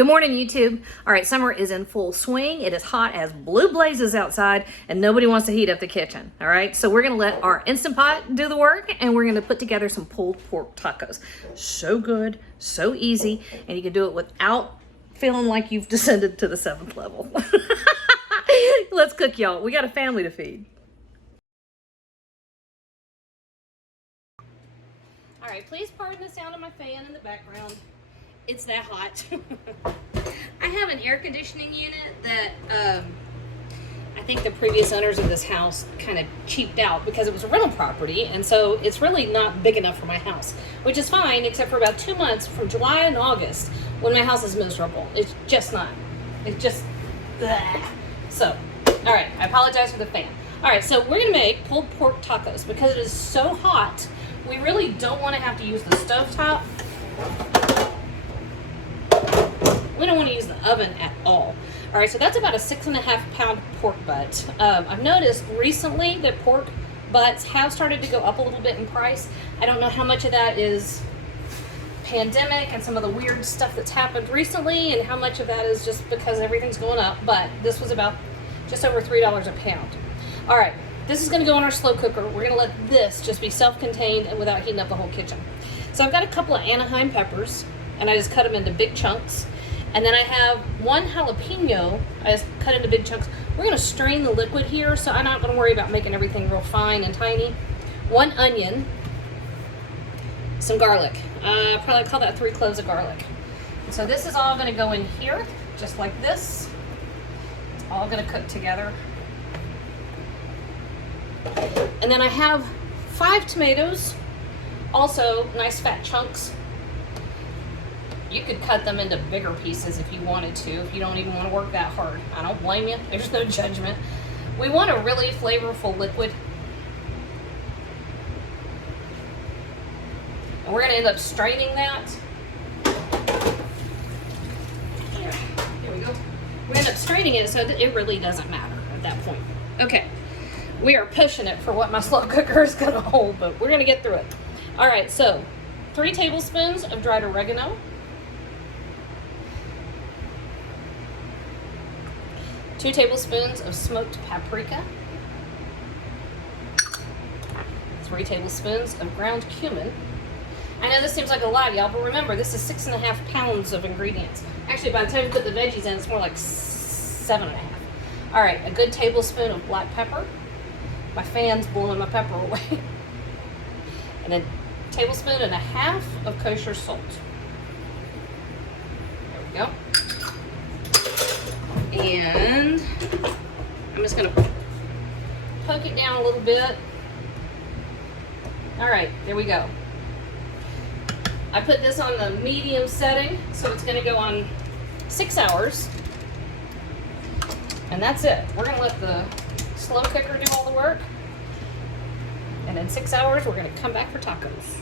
Good morning, YouTube. All right, summer is in full swing. It is hot as blue blazes outside, and nobody wants to heat up the kitchen. All right, so we're gonna let our Instant Pot do the work, and we're gonna put together some pulled pork tacos. So good, so easy, and you can do it without feeling like you've descended to the 7th level. Let's cook, y'all. We got a family to feed. All right, please pardon the sound of my fan in the background. It's that hot. I have an air conditioning unit that I think the previous owners of this house kind of cheaped out because it was a rental property, and so it's really not big enough for my house, which is fine except for about 2 months from July and August when my house is miserable. It's just not. It's just bleh. So, all right, I apologize for the fan. All right, so we're gonna make pulled pork tacos. Because it is so hot, we really don't want to have to use the stovetop. We don't want to use the oven at all. All right, so that's about a 6.5 pound pork butt. I've noticed recently that pork butts have started to go up a little bit in price. I don't know how much of that is pandemic and some of the weird stuff that's happened recently, and how much of that is just because everything's going up, but this was about just over $3 a pound. All right, this is gonna go in our slow cooker. We're gonna let this just be self-contained and without heating up the whole kitchen. So I've got a couple of Anaheim peppers, and I just cut them into big chunks. And then I have one jalapeno, I just cut into big chunks. We're gonna strain the liquid here, so I'm not gonna worry about making everything real fine and tiny. One onion, some garlic. Probably call that 3 cloves of garlic. And so this is all gonna go in here, just like this. It's all gonna cook together. And then I have 5 tomatoes, also nice fat chunks. You could cut them into bigger pieces if you wanted to, if you don't even want to work that hard. I don't blame you. There's no judgment. We want a really flavorful liquid. And we're going to end up straining that. Here we go. We end up straining it so that it really doesn't matter at that point. Okay. We are pushing it for what my slow cooker is going to hold, but we're going to get through it. All right, so 3 tablespoons of dried oregano. 2 tablespoons of smoked paprika, 3 tablespoons of ground cumin. I know this seems like a lot, y'all, but remember, this is 6.5 pounds of ingredients. Actually, by the time you put the veggies in, it's more like 7.5. All right, a good tablespoon of black pepper. My fan's blowing my pepper away. And then a tablespoon and a half of kosher salt. There we go. And I'm just gonna poke it down a little bit. All right, there we go. I put this on the medium setting, so it's gonna go on 6 hours. And that's it. We're gonna let the slow cooker do all the work. And in 6 hours, we're gonna come back for tacos.